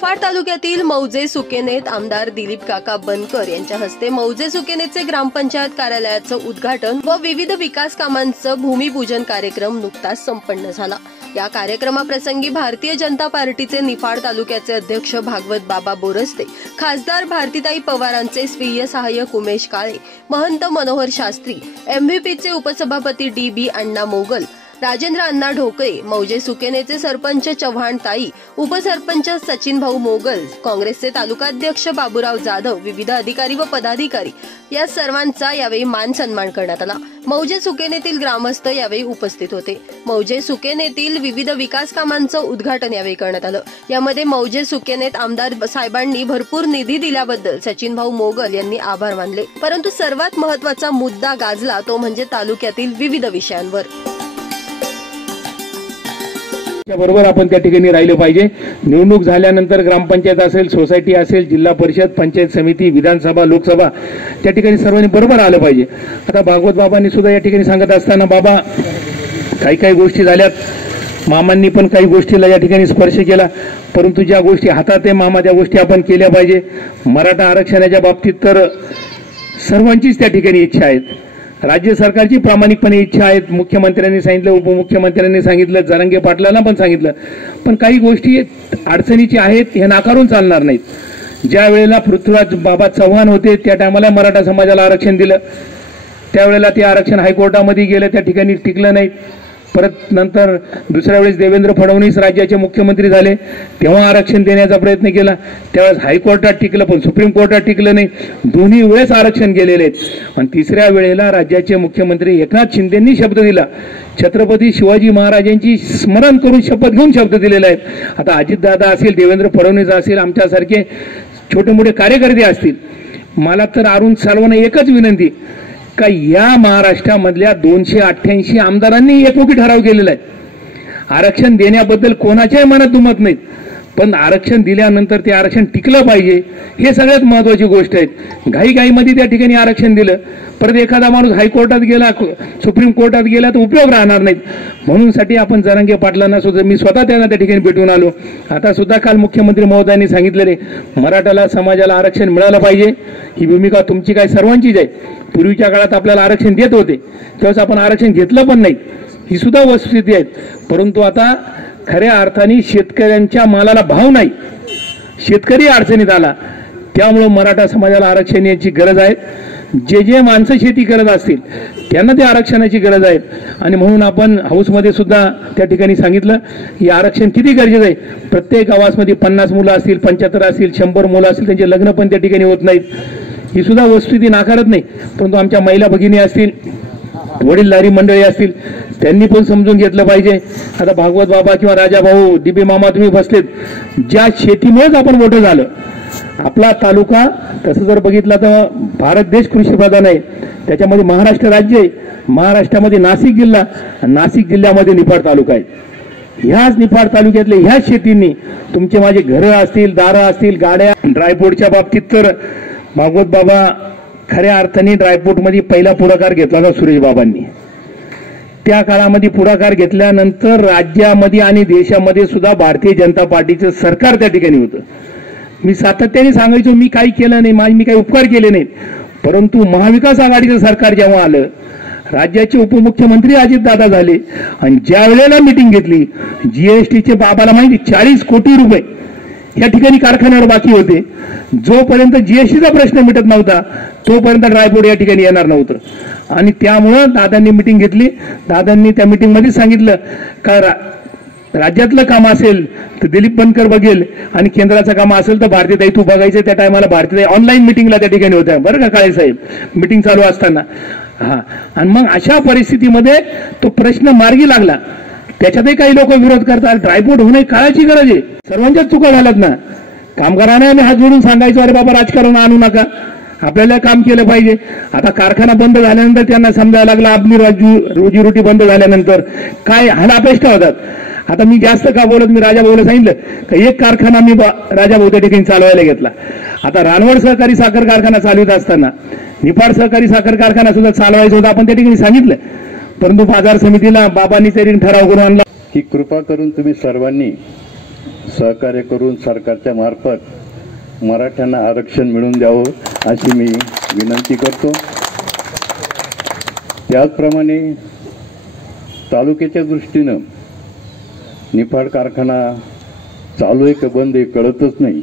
निफाड तालुक्यातील मौजे सुकेनेत आमदार दिलीप काका बनकर यांच्या हस्ते मौजे सुकेनेचे ग्रामपंचायत कार्यालयाचं उद्घाटन व विविध विकास कामांचं भूमिपूजन कार्यक्रम नुकताच संपन्न झाला। या कार्यक्रमाप्रसंगी भारतीय जनता पार्टीचे निफाड तालुक्याचे अध्यक्ष भागवत बाबा बोरस्ते, खासदार भारतीताई पवारांचे स्वीय सहाय्यक उमेश काळे, महंत मनोहर शास्त्री, एमव्हीपीचे उपसभापती डी.बी. अण्णा मोगल, राजेंद्र अण्णा ढोकळे, मौजे सुकेनेचे सरपंच चव्हाण ताई, उपसरपंच सचिन भाऊ मोगल, काँग्रेसचे तालुकाध्यक्ष बाबूराव जाधव, विविध अधिकारी व पदाधिकारी या सर्वांचा यावेळी मान सन्मान करण्यात आला। मौजे सुकेनेतील ग्रामस्थ यावेळी उपस्थित होते। मौजे सुकेनेतील विविध विकास कामांचं उद्घाटन यावेळी करण्यात आलं। यामध्ये मौजे सुकेनेत आमदार साहेबांनी भरपूर निधी दिल्याबद्दल सचिन भाऊ मोगल यांनी आभार मानले, परंतु सर्वात महत्त्वाचा मुद्दा गाजला तो म्हणजे तालुक्यातील विविध विषयांवर। बरोबर आपण त्या ठिकाणी राहिले पाहिजे। निवडणूक झाल्यानंतर ग्रामपंचायत असेल, सोसायटी असेल, जिल्हा परिषद, पंचायत समिती, विधानसभा, लोकसभा त्या ठिकाणी सर्वांनी बरोबर आलं पाहिजे। आता भागवत बाबांनी सुद्धा या ठिकाणी सांगत असताना बाबा काही गोष्टी झाल्यात, मामांनी पण काही गोष्टीला या ठिकाणी स्पर्श केला, परंतु ज्या गोष्टी हातात आहे मामा त्या गोष्टी आपण केल्या पाहिजे। मराठा आरक्षणाच्या बाबतीत तर सर्वांचीच त्या ठिकाणी इच्छा आहे, राज्य सरकारची प्रामाणिकपणे इच्छा आहे। मुख्यमंत्र्यांनी सांगितलं, उपमुख्यमंत्र्यांनी सांगितलं, जरांगे पाटलांना पण सांगितलं, पण काही गोष्टी अडचणीची आहेत, हे नाकारून चालणार नाहीत। ज्या वेळेला पृथ्वीराज बाबा चव्हाण होते त्या टायमाला मराठा समाजाला आरक्षण दिलं, त्यावेळेला ते आरक्षण हायकोर्टामध्ये गेलं, त्या ठिकाणी टिकलं नाही। परत नंतर दुसऱ्या वेळेस देवेंद्र फडणवीस राज्याचे मुख्यमंत्री झाले, तेव्हा आरक्षण देण्याचा प्रयत्न केला, त्यावेळेस हायकोर्टात टिकलं पण सुप्रीम कोर्टात टिकलं नाही। दोन्ही वेळेस आरक्षण गेलेले आहेत। आणि तिसऱ्या वेळेला राज्याचे मुख्यमंत्री एकनाथ शिंदेंनी शब्द दिला, छत्रपती शिवाजी महाराजांची स्मरण करून शपथ घेऊन शब्द दिलेला आहे। आता अजितदादा असेल, देवेंद्र फडणवीस असेल, आमच्यासारखे छोटे मोठे कार्यकर्ते असतील, मला तर अरुण सालवांना एकच विनंती का या महाराष्ट्रामधल्या 288 आमदारांनी एकमुखी ठराव केलेला आहे। आरक्षण देण्याबद्दल कोणाच्याही मनात दुमत नाहीत, पण आरक्षण दिल्यानंतर ते आरक्षण टिकलं पाहिजे, हे सगळ्यात महत्वाची गोष्ट आहे। घाईमध्ये त्या ठिकाणी आरक्षण दिलं, परत एखादा माणूस हायकोर्टात गेला, सुप्रीम कोर्टात गेला तर उपयोग राहणार नाहीत। म्हणून साठी आपण जरांगे पाटलांना सुद्धा मी स्वतः त्यांना त्या ठिकाणी भेटून आलो। आता सुद्धा काल मुख्यमंत्री महोदयांनी सांगितलेले मराठाला समाजाला आरक्षण मिळालं पाहिजे, ही भूमिका तुमची काय सर्वांचीच आहे। पूर्वीच्या काळात आपल्याला आरक्षण देत होते, त्यावेळेस आपण आरक्षण घेतलं पण नाही, ही सुद्धा वस्तुस्थिती आहे। परंतु आता खऱ्या अर्थाने शेतकऱ्यांच्या मालाला भाव नाही, शेतकरी अडचणीत आला, त्यामुळे मराठा समाजाला आरक्षण याची गरज आहे। जे माणसं शेती करत असतील त्यांना त्या आरक्षणाची गरज आहे। आणि म्हणून आपण हाऊसमध्ये सुद्धा त्या ठिकाणी सांगितलं की आरक्षण किती गरजेचं आहे। प्रत्येक गावामध्ये 50 मुलं असतील, 75 असतील, 100 मुलं असतील, त्यांचे लग्न पण त्या ठिकाणी होत नाहीत, ही सुद्धा वस्तुस्थिती नाकारत नाही। परंतु आमच्या महिला भगिनी असतील, वडीलधारी मंडळी असतील, त्यांनी पण समजून घेतलं पाहिजे। आता भागवत बाबा किंवा राजा भाऊ, डी.बी. मामा तुम्ही बसलेत, ज्या शेतीमुळेच आपण मोठं झालं। आपला तालुका तसं जर बघितलं तर भारत देश कृषीप्रधान आहे, त्याच्यामध्ये महाराष्ट्र राज्य आहे, महाराष्ट्रामध्ये नाशिक जिल्हा, नाशिक जिल्ह्यामध्ये निफाड तालुका आहे। ह्याच निफाड तालुक्यातले ह्याच शेतींनी तुमचे माझे घरं असतील, दारं असतील, गाड्या, ड्रायफ्रूटच्या बाबतीत तर भागवत बाबा खऱ्या अर्थाने ड्रायफ्रूटमध्ये पहिला पुढाकार घेतला होता सुरेश बाबांनी। त्या काळामध्ये पुढाकार घेतल्यानंतर राज्यामध्ये आणि देशामध्ये सुद्धा भारतीय जनता पार्टीचं सरकार त्या ठिकाणी होतं। मी सातत्याने सांगायचो मी काही केलं नाही, मी काही उपकार केले नाहीत, परंतु महाविकास आघाडीचं सरकार जेव्हा आलं, राज्याचे उपमुख्यमंत्री अजितदादा झाले आणि ज्या वेळेला मीटिंग घेतली, जीएसटीचे बाबाला माहिती 40 कोटी रुपये या ठिकाणी कारखान्यावर बाकी होते। जोपर्यंत जीएसटीचा प्रश्न मिटत नव्हता तोपर्यंत ड्रायफ्रूट या ठिकाणी येणार नव्हतं। आणि त्यामुळं दादांनी मीटिंग घेतली, दादांनी त्या मीटिंगमध्ये सांगितलं का राज्यातलं काम असेल तर दिलीप बनकर बघेल आणि केंद्राचं काम असेल तर भारतीताई तू बघायचं। त्या टायमाला भारतीताई ऑनलाईन मीटिंगला त्या ठिकाणी होत्या बरं का काळे साहेब, मीटिंग चालू असताना। आणि मग अशा परिस्थितीमध्ये तो प्रश्न मार्गी लागला। त्याच्यातही काही लोक विरोध करतात, ड्रायफ्रूट होणे काळाची गरज आहे, सर्वांच्याच चुका झाल्यात ना। कामगारांना हात जोडून सांगायचं अरे बाबा राजकारण आणू नका, आपल्याला काम केलं पाहिजे। आता कारखाना बंद झाल्यानंतर त्यांना समजायला लागला, आपली रोजीरोटी बंद झाल्यानंतर काय हालापेष्टा होतात। आता मी जास्त का बोलत, मी राजा भाऊला सांगितलं की एक कारखाना मी राजा भाऊ त्या ठिकाणी चालवायला घेतला। आता रानवड सहकारी साखर कारखाना चालवित असताना निफाड सहकारी साखर कारखाना सुद्धा चालवायचा होता, आपण त्या ठिकाणी सांगितलं, परंतु बाजार समितीला बाबांनी तरी ठराव करून आणला की कृपा करून तुम्ही सर्वांनी सहकार्य करून सरकारच्या मार्फत मराठ्यांना आरक्षण मिळवून द्यावं अशी मी विनंती करतो। त्याचप्रमाणे तालुक्याच्या दृष्टीनं निफाड कारखाना चालू आहे का बंद आहे कळतच नाही,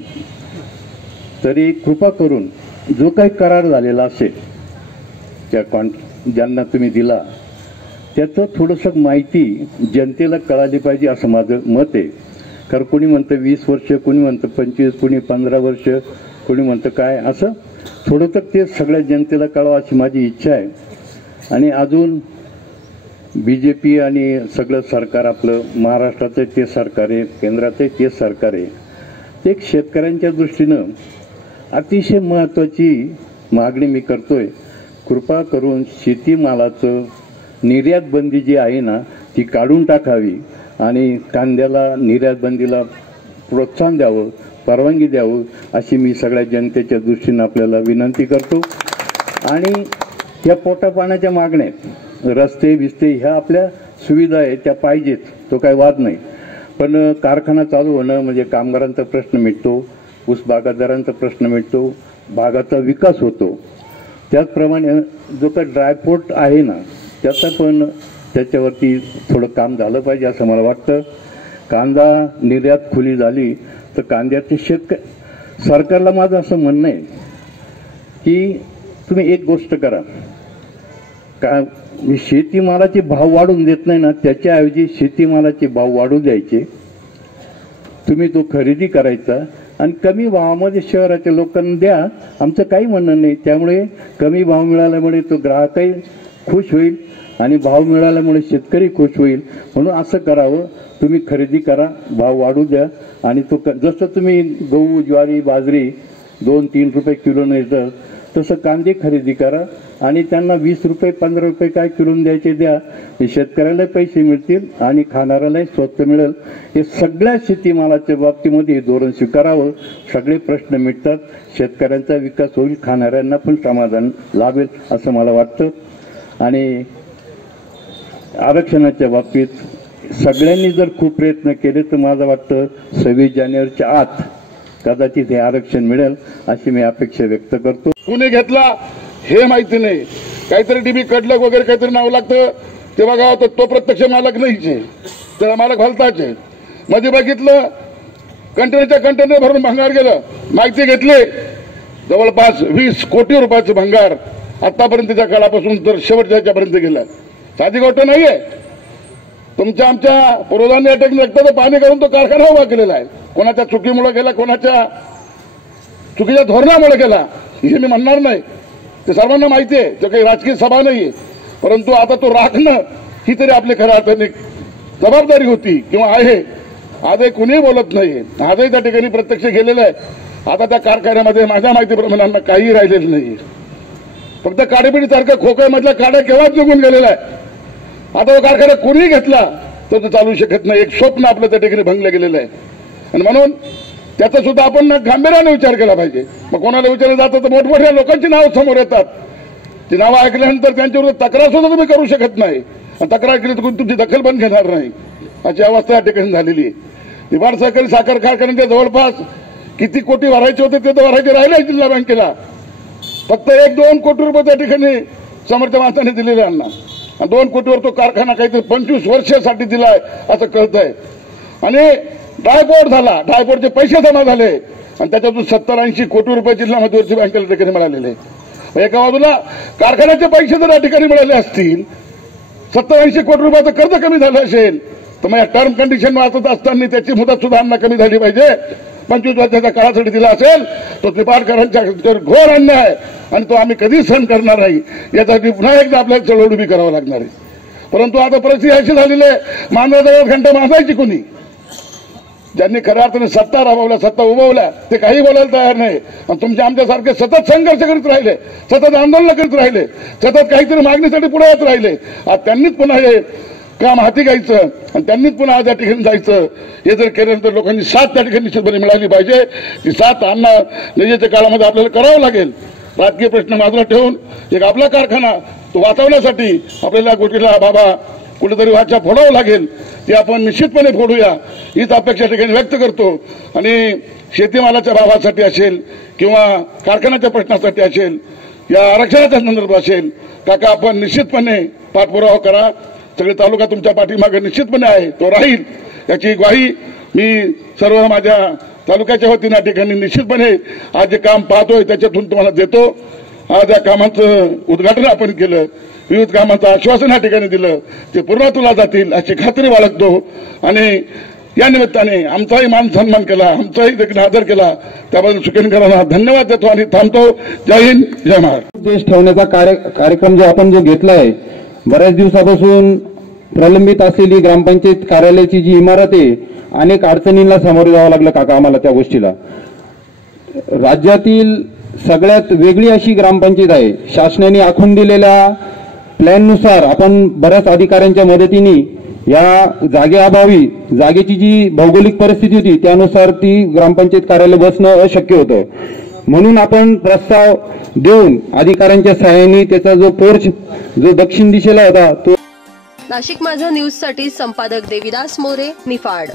तरी कृपा करून जो काही करार झालेला असेल त्या ज्यांना तुम्ही दिला त्याचं थोडंसं माहिती जनतेला कळाली पाहिजे असं माझं मत आहे। कारण कोणी म्हणतं 20 वर्ष, कोणी म्हणतं 25, कोणी 15 वर्ष, कोणी म्हणतं काय, असं थोडं तर ते सगळ्या जनतेला कळावं अशी माझी इच्छा आहे। आणि अजून BJP आणि सगळं सरकार आपलं महाराष्ट्राचं ते सरकार आहे, केंद्राचं ते सरकार आहे, ते एक शेतकऱ्यांच्या दृष्टीनं अतिशय महत्त्वाची मागणी मी करतोय। कृपा करून शेतीमालाचं निर्यात बंदी जी आहे ना ती काढून टाकावी आणि कांद्याला निर्यात बंदीला प्रोत्साहन द्यावं, परवानगी द्यावं अशी मी सगळ्या जनतेच्या दृष्टीनं आपल्याला विनंती करतो। आणि त्या पोटापाण्याच्या मागण्या रस्ते बिस्ते ह्या आपल्या सुविधा आहे त्या पाहिजेत, तो काही वाद नाही, पण कारखाना चालू होणं म्हणजे कामगारांचा प्रश्न मिटतो, ऊस बागायतदारांचा प्रश्न मिटतो, भागाचा विकास होतो। त्याचप्रमाणे जो काही ड्रायपोर्ट आहे ना त्याचा पण त्याच्यावरती थोडं काम झालं पाहिजे असं मला वाटतं। कांदा निर्यात खुली झाली तर कांद्याचे सरकारला माझं असं म्हणणं आहे की तुम्ही एक गोष्ट करा, का शेतीमालाचे भाव वाढून देत नाही ना त्याच्याऐवजी शेतीमालाचे भाव वाढू द्यायचे, तुम्ही तो खरेदी करायचा आणि कमी भावामध्ये शहराच्या लोकांना द्या, आमचं काही म्हणणं नाही। त्यामुळे कमी भाव मिळाल्यामुळे तो ग्राहकही खुश होईल आणि भाव मिळाल्यामुळे शेतकरी खुश होईल, म्हणून असं करावं, तुम्ही खरेदी करा, भाव वाढू द्या आणि तो जसं तुम्ही गहू ज्वारी बाजरी 2-3 रुपये किलो येतं तसं कांदे खरेदी करा आणि त्यांना 20 रुपये 15 रुपये काय किलोन द्यायचे द्या, शेतकऱ्याला पैसे मिळतील आणि खाणाऱ्यालाही स्वस्त मिळेल। हे सगळ्या शेतीमालाच्या बाबतीमध्ये धोरण स्वीकारावं, सगळे प्रश्न मिटतात, शेतकऱ्यांचा विकास होईल, खाणाऱ्यांना पण समाधान लाभेल असं मला वाटतं। आणि आरक्षणाच्या बाबतीत सगळ्यांनी जर खूप प्रयत्न केले तर मला वाटतं 26 जानेवारीच्या आत कदाचित हे आरक्षण मिळेल अशी मी अपेक्षा व्यक्त करतो। कुणी घेतला हे माहिती नाही, काहीतरी डीबी कडलक वगैरे काहीतरी नाव लागतं ते बघा, तो प्रत्यक्ष मालक नाहीच आहे, त्याला मालक भलताच आहे। मध्ये बघितलं कंटेनरच्या कंटेनर भरून भंगार गेलं, माहिती घेतली जवळपास 20 कोटी रुपयाचं भंगार आतापर्यंतच्या काळापासून तर शेवटच्यापर्यंत गेलं। साधी गोष्ट नाहीये। तुमच्या आमच्या पूर्वजांनी अटक रक्ताचं पाणी करून तो कारखाना उभा केलेला आहे, कोणाच्या चुकीमुळे गेला, कोणाच्या चुकीच्या धोरणामुळे गेला हे मी म्हणणार नाही, ते सर्वांना माहिती आहे, तो काही राजकीय सभा नाहीये, परंतु आता तो राखणं ही तरी आपली खऱ्या अर्थाने जबाबदारी होती किंवा आहे। आजही कुणीही बोलत नाही, आजही त्या ठिकाणी प्रत्यक्ष गेलेलं आहे। आता त्या कारखान्यामध्ये माझ्या माहितीप्रमाणे काही राहिलेलं नाही, फक्त काडीपिडीसारखं खोकळमधल्या काड्या केव्हाच निघून गेलेला आहे। आता तो कारखाना कोणी घेतला तर तो चालू शकत नाही, एक स्वप्न आपलं त्या ठिकाणी भंगलं गेलेलं आहे आणि म्हणून त्याचा सुद्धा आपण गांभीर्याने विचार केला पाहिजे। मग कोणाला विचारलं जातं तर मोठमोठ्या लोकांची नावं समोर येतात, ती नावं ऐकल्यानंतर त्यांच्याविरुद्ध तक्रार सुद्धा तुम्ही करू शकत नाही, तक्रार केली तर तुमची दखल पण घेणार नाही अशी अवस्था या ठिकाणी झालेली आहे। निफाड सहकारी साखर कारखान्याच्या जवळपास किती कोटी भरायचे होते ते तर भरायचे राहिले जिल्हा बँकेला, फक्त 1-2 कोटी रुपये त्या ठिकाणी समर्थ माणसाने दिलेले यांना, 2 कोटीवर तो कारखाना काहीतरी 25 वर्षासाठी दिलाय असं कळतंय। आणि ड्रायपोर्ट झाला, ड्रायपोर्टचे पैसे जमा झाले आणि त्याच्यातून 70-80 कोटी रुपये जिल्हा मध्यवर्ती बँकेला ठिकाणी मिळालेले। एका बाजूला कारखान्याचे पैसे जर या ठिकाणी मिळाले असतील, 70-80 कोटी रुपयाचं कर्ज कमी झालं असेल तर मग या टर्म कंडिशन वाचत असताना त्याची मुदत सुद्धा कमी झाली पाहिजे। 25 वर्षाच्या काळासाठी दिला असेल तो निफाडकरांच्या घोर अन्याय आणि तो आम्ही कधीच सहन करणार नाही, यासाठी पुन्हा एकदा आपल्याला चळवळ उभी करावं लागणार आहे। परंतु आता परिस्थिती अशी झालेली आहे, मांजराजवळ घंटा माजायची कोणी, ज्यांनी खऱ्या अर्थाने सत्ता राबवल्या, सत्ता उभवल्या ते काही बोलायला तयार नाही आणि तुमच्या आमच्यासारखे सतत संघर्ष करीत राहिले, सतत आंदोलन करीत राहिले, सतत काहीतरी मागणीसाठी पुढे येत राहिले। आज त्यांनीच पुन्हा हे काम हाती घ्यायचं आणि त्यांनीच पुन्हा आज या ठिकाणी जायचं, हे जर केलं तर लोकांनी साथ त्या ठिकाणी निश्चितपणे मिळाली पाहिजे। ती साथ आणणं निधीच्या काळामध्ये आपल्याला करावं लागेल। राजकीय प्रश्न बाजूला ठेवून एक आपला कारखाना तो वाचवण्यासाठी आपल्याला गोष्टीला बाबा कुठेतरी वाचा फोडावं लागेल ती आपण निश्चितपणे फोडूया हीच अपेक्षा ठिकाणी व्यक्त करतो. आणि शेतीमालाच्या भावासाठी असेल किंवा कारखान्याच्या प्रश्नासाठी असेल या आरक्षणाच्या संदर्भात असेल काका आपण निश्चितपणे पाठपुरावा करा. सगळे तालुका तुमच्या पाठीमागे निश्चितपणे आहे, तो राहील याची ग्वाही मी सर्व माझ्या तालुक्याच्या वतीनं या ठिकाणी निश्चितपणे आज जे काम पाहतोय त्याच्यातून तुम्हाला देतो. आज या कामाचं उद्घाटन आपण केलं, विविध कामाचं आश्वासन या ठिकाणी दिलं, ते पूर्णत्वाला जातील अशी खात्री बाळगतो. आणि या निमित्ताने आमचाही मान सन्मान केला, आमचाही देखील आदर केला, त्याबद्दल सुकेनकरांना धन्यवाद देतो आणि थांबतो. जय हिंद, जय महाराष्ट्र. देश ठेवण्याचा कार्यक्रम जो आपण घेतलाय, बऱ्याच दिवसापासून प्रलंबित असलेली ग्रामपंचायत कार्यालयाची जी इमारत आहे, अनेक अडचणींना सामोरे जावं लागलं काका आम्हाला त्या गोष्टीला. राज्यातील सगळ्यात वेगळी अशी ग्रामपंचायत आहे. शासनाने आखून दिलेल्या प्लॅननुसार आपण बऱ्याच अधिकाऱ्यांच्या मदतीने या जागेअभावी, जागेची जी भौगोलिक परिस्थिती होती त्यानुसार ती ग्रामपंचायत कार्यालय बसणं अशक्य होतं. म्हणून आपण प्रस्ताव देऊन अधिकाऱ्यांच्या सहाय्याने त्याचा जो पोर्च जो दक्षिण दिशेला होता तो. नाशिक माझा न्यूजसाठी संपादक देविदास मोरे, निफाड.